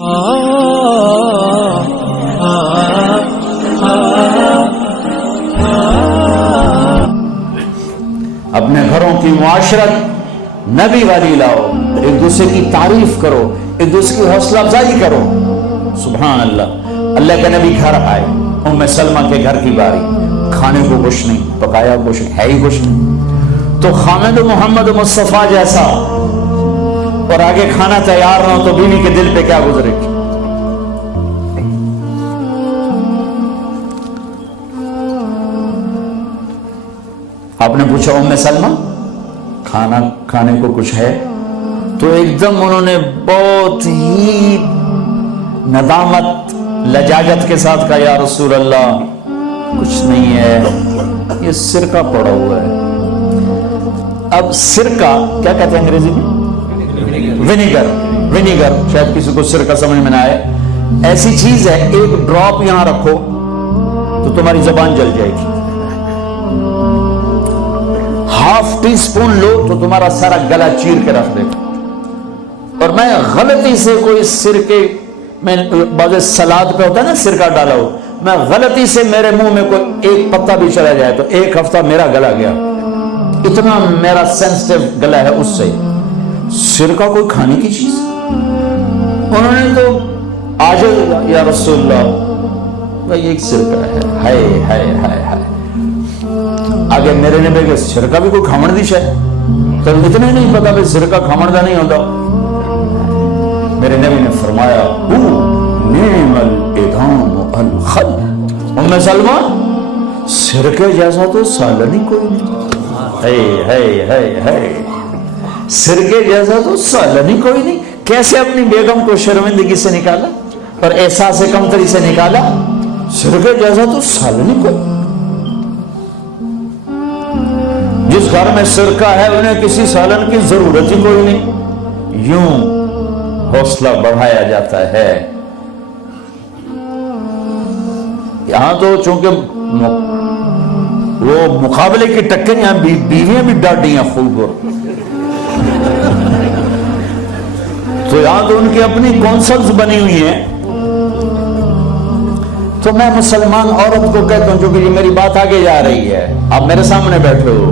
اپنے گھروں کی معاشرت نبی والی لاؤ، ایک دوسرے کی تعریف کرو، ایک دوسرے کی حوصلہ افزائی کرو. سبحان اللہ. اللہ کے نبی گھر آئے، ام سلمہ کے گھر کی باری، کھانے کو کچھ نہیں، پکایا کچھ ہے ہی کچھ نہیں. تو خامد محمد مصطفیٰ جیسا اور آگے کھانا تیار نہ ہو تو بیوی کے دل پہ کیا گزرے گی؟ آپ نے پوچھا ام سلمہ کھانا کھانے کو کچھ ہے؟ تو ایک دم انہوں نے بہت ہی ندامت لجاجت کے ساتھ کہا یا رسول اللہ کچھ نہیں ہے، یہ سرکہ پڑا ہوا ہے. اب سرکہ کیا کہتے ہیں انگریزی میں؟ ونیگر. شاید کسی کو سرکہ سمجھ میں نہ آئے. ایسی چیز ہے ایک ڈراپ یہاں رکھو تو تمہاری زبان جل جائے گی، ½ ٹی سپون لو تو تمہارا سارا گلا چیر کے رکھ دے گا. اور میں غلطی سے کوئی سرکے میں بعض سلاد پہ ہوتا ہے نا سرکہ ڈالا ہو، میں غلطی سے میرے منہ میں کوئی ایک پتا بھی چلا جائے تو 1 ہفتہ میرا گلا گیا. اتنا میرا سینسٹیو گلا ہے اس سے. سرکہ کوئی کھانے کی چیز؟ انہوں نے تو آج یا رسول اللہ بھائی ایک سرکہ ہے. ہائے ہائے ہائے ہائے. آگے میرے نے کہ سرکہ بھی کوئی کھامڑ دی شاید تو اتنے نہیں پتا بھائی سرکہ کھامڑدہ نہیں ہوتا. میرے نبی نے فرمایا نعم الادام الخل. ام سلمہ سرکے جیسا تو سالن ہی کوئی نہیں. سرکے جیسا تو سالن ہی کوئی نہیں. کیسے اپنی بیگم کو شرمندگی سے نکالا اور احساس کمتری سے نکالا. سرکے جیسا تو سالن ہی کوئی. جس گھر میں سرکہ ہے انہیں کسی سالن کی ضرورت ہی کوئی نہیں. یوں حوصلہ بڑھایا جاتا ہے. یہاں تو چونکہ وہ مقابلے کی ٹکر یہاں بیویاں بھی ڈاڈی ہیں خوب، تو یہاں تو ان کی اپنی کونسلز بنی ہوئی ہیں. تو میں مسلمان عورت کو کہتا ہوں جو کہ یہ میری بات آگے جا رہی ہے، آپ میرے سامنے بیٹھے ہو،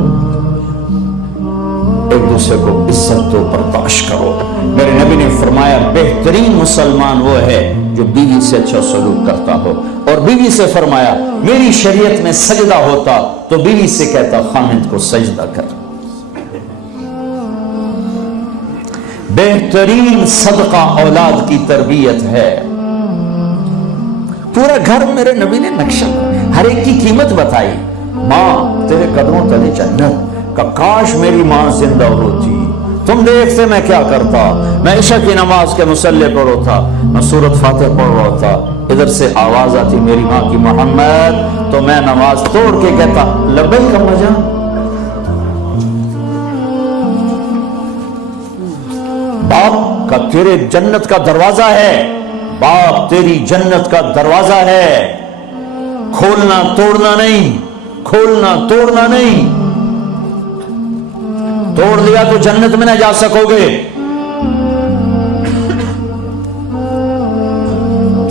ایک دوسرے کو عزت و برداشت کرو. میرے نبی نے فرمایا بہترین مسلمان وہ ہے جو بیوی سے اچھا سلوک کرتا ہو. اور بیوی سے فرمایا میری شریعت میں سجدہ ہوتا تو بیوی سے کہتا خامد کو سجدہ کر. بہترین صدقہ اولاد کی تربیت ہے. پورا گھر میرے نبی نے نقشہ ہر ایک کی قیمت بتائی. ماں تیرے قدموں تلے جنت کا، کاش میری ماں زندہ ہوتی. تم دیکھتے میں کیا کرتا. میں عشاء کی نماز کے مصلی پر ہوتا، میں سورۃ فاتح پڑھ رہا ہوتا، ادھر سے آواز آتی میری ماں کی محمد، تو میں نماز توڑ کے کہتا لبیک اما جان. باپ کا تیرے جنت کا دروازہ ہے، باپ تیری جنت کا دروازہ ہے. کھولنا توڑنا نہیں، کھولنا توڑنا نہیں. توڑ لیا تو جنت میں نہ جا سکو گے.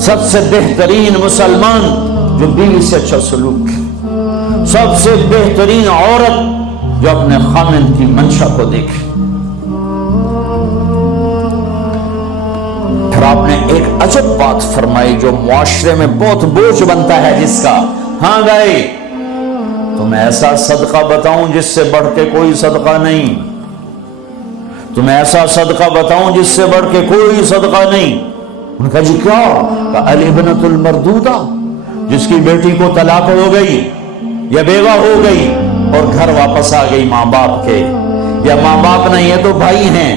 سب سے بہترین مسلمان جو بیوی سے اچھا سلوک، سب سے بہترین عورت جو اپنے خامن کی منشا کو دیکھے. پھر آپ نے ایک عجب بات فرمائی جو معاشرے میں بہت بوجھ بنتا ہے جس کا. ہاں بھائی تمہیں ایسا صدقہ بتاؤں جس سے بڑھ کے کوئی صدقہ نہیں. تمہیں ایسا صدقہ بتاؤں جس سے بڑھ کے کوئی صدقہ نہیں. ان کا جی کیا؟ الابنۃ المردودہ، جس کی بیٹی کو طلاق ہو گئی یا بیوہ ہو گئی اور گھر واپس آ گئی ماں باپ کے، یا ماں باپ نہیں ہے تو بھائی ہیں،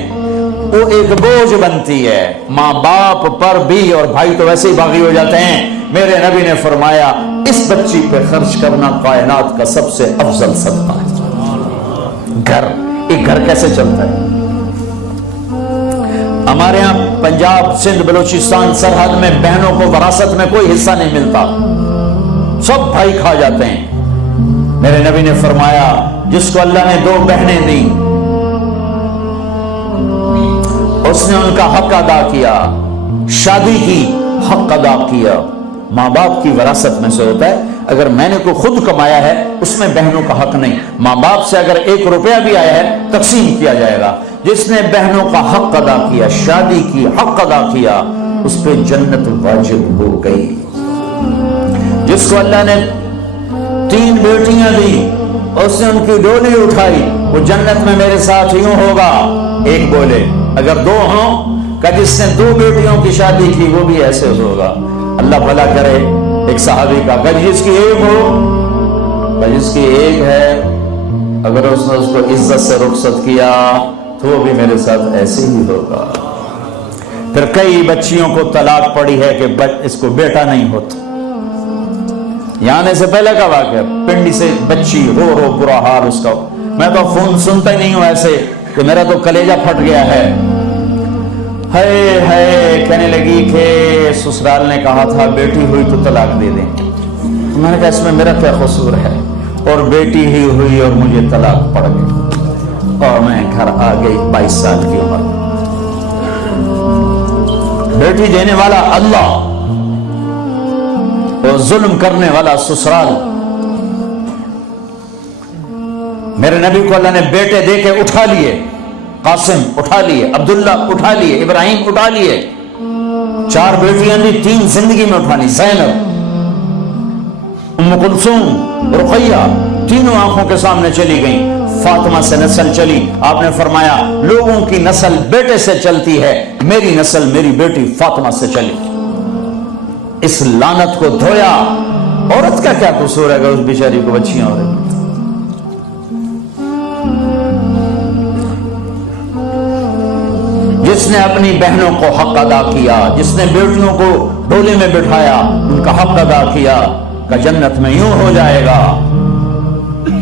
وہ ایک بوجھ بنتی ہے ماں باپ پر بھی، اور بھائی تو ویسے ہی باغی ہو جاتے ہیں. میرے نبی نے فرمایا اس بچی پہ خرچ کرنا کائنات کا سب سے افضل صدقہ ہے. گھر، ایک گھر کیسے چلتا ہے؟ ہمارے ہاں پنجاب سندھ بلوچستان سرحد میں بہنوں کو وراثت میں کوئی حصہ نہیں ملتا، سب بھائی کھا جاتے ہیں. میرے نبی نے فرمایا جس کو اللہ نے 2 بہنیں دی اس نے ان کا حق ادا کیا. شادی کی، حق ادا کیا۔ ماں باپ کی وراثت میں سے ہوتا ہے، اگر میں نے کوئی خود کمایا ہے اس میں بہنوں کا حق نہیں، ماں باپ سے اگر 1 روپیہ بھی آیا ہے تقسیم کیا جائے گا۔ جس نے بہنوں کا حق ادا کیا، شادی کی، حق ادا کیا، اس پہ جنت واجب ہو گئی۔ جس کو اللہ نے 3 بیٹیاں دی، اس نے ان کی ڈولی اٹھائی، وہ جنت میں میرے ساتھ یوں ہوگا۔ ایک بولے، اگر 2 ہوں، کہ جس نے 2 بیٹیوں کی شادی کی وہ بھی ایسے ہوگا۔ اللہ بھلا کرے۔ ایک صحابی کا، کہ جس کی 1 ہو، کہ جس کی 1 ہے، اگر اس نے اس کو عزت سے رخصت کیا تو وہ بھی میرے ساتھ ایسے ہی ہوگا۔ پھر کئی بچیوں کو طلاق پڑی ہے کہ اس کو بیٹا نہیں ہوتا۔ یہاں آنے سے پہلے کا واقعہ، پنڈی سے بچی رو رو برا حال اس کا، میں تو فون سنتا ہی نہیں ہوں ایسے کہ میرا تو کلیجہ پھٹ گیا ہے۔ ہے کہنے لگی کہ سسرال نے کہا تھا بیٹی ہوئی تو طلاق دے دیں۔ میں نے کہا اس میں میرا کیا قصور ہے، اور بیٹی ہی ہوئی اور مجھے طلاق پڑ گئی، اور میں گھر آ گئی 22 سال کی عمر۔ بیٹی دینے والا اللہ اور ظلم کرنے والا سسرال۔ میرے نبی کو اللہ نے بیٹے دے کے اٹھا لیے، قاسم اٹھا لیے، عبداللہ اٹھا لیے، ابراہیم اٹھا لیے۔ 4 بیٹیاں دی، 3 زندگی میں اٹھانی، زینب، ام کلثوم، رقیہ، تینوں آنکھوں کے سامنے چلی گئیں۔ فاطمہ سے نسل چلی، آپ نے فرمایا لوگوں کی نسل بیٹے سے چلتی ہے، میری نسل میری بیٹی فاطمہ سے چلی۔ اس لعنت کو دھویا۔ عورت کا کیا قصور ہے اگر اس بیچاری کو بچیاں ہو رہی؟ جس نے اپنی بہنوں کو حق ادا کیا، جس نے بیٹیوں کو ڈولے میں بٹھایا، ان کا حق ادا کیا، کہ جنت میں یوں ہو جائے گا۔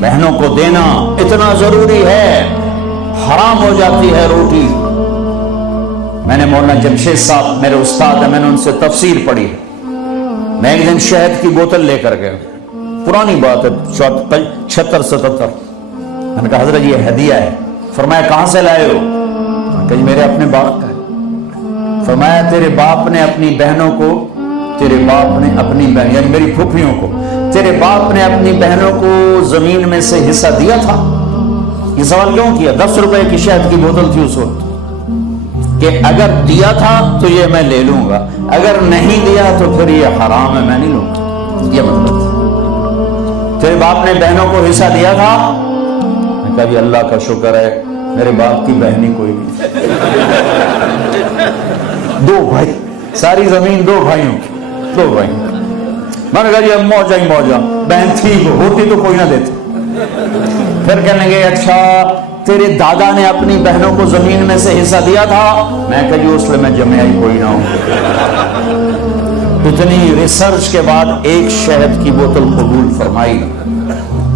بہنوں کو دینا اتنا ضروری ہے، حرام ہو جاتی ہے روٹی۔ میں نے مولانا جمشید صاحب میرے استاد ہیں، میں نے ان سے تفسیر پڑھی ہے۔ میں ایک دن شہد کی بوتل لے کر گیا، پرانی بات ہے 76-77۔ میں نے کہا حضرت یہ ہدیہ ہے۔ فرمایا کہاں سے لائے ہو؟ کہ میرے اپنے باپ کا ہے۔ فرمایا تیرے باپ نے اپنی بہنوں کو، تیرے باپ نے اپنی بہن یعنی میری پھوپھیوں کو، تیرے باپ نے اپنی بہنوں کو زمین میں سے حصہ دیا تھا؟ یہ سوال کیوں کیا؟ 10 روپے کی شہد کی بوتل تھی اس وقت، کہ اگر دیا تھا تو یہ میں لے لوں گا، اگر نہیں دیا تو پھر یہ حرام ہے، میں نہیں لوں گا۔ یہ مطلب تیرے باپ نے بہنوں کو حصہ دیا تھا؟ میں کہا بھی اللہ کا شکر ہے میرے باپ کی بہنی کوئی نہیں۔ 2 بھائی، ساری زمین 2 بھائیوں کی، 2 بھائی۔ میں نے کہا جی اب موجہ ہی موجہ، بہن تھی ہوتی تو کوئی نہ دیتی۔ پھر کہنے لگے اچھا تیرے دادا نے اپنی بہنوں کو زمین میں سے حصہ دیا تھا؟ میں کہا جی اس لیے میں جمعہ ہی کوئی نہ ہوں۔ اتنی ریسرچ کے بعد ایک شہد کی بوتل قبول فرمائی۔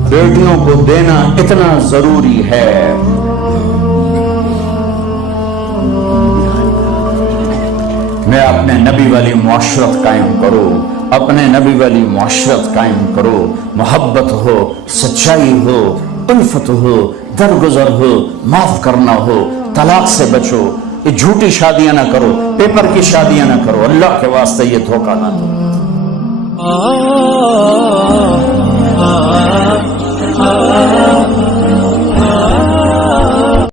بیٹیوں کو دینا اتنا ضروری ہے۔ میں اپنے نبی والی معاشرت قائم کرو، اپنے نبی والی معاشرت قائم کرو، محبت ہو، سچائی ہو، الفت ہو، درگزر ہو، معاف کرنا ہو، طلاق سے بچو، یہ جھوٹی شادیاں نہ کرو، پیپر کی شادیاں نہ کرو، اللہ کے واسطے یہ دھوکہ نہ دو۔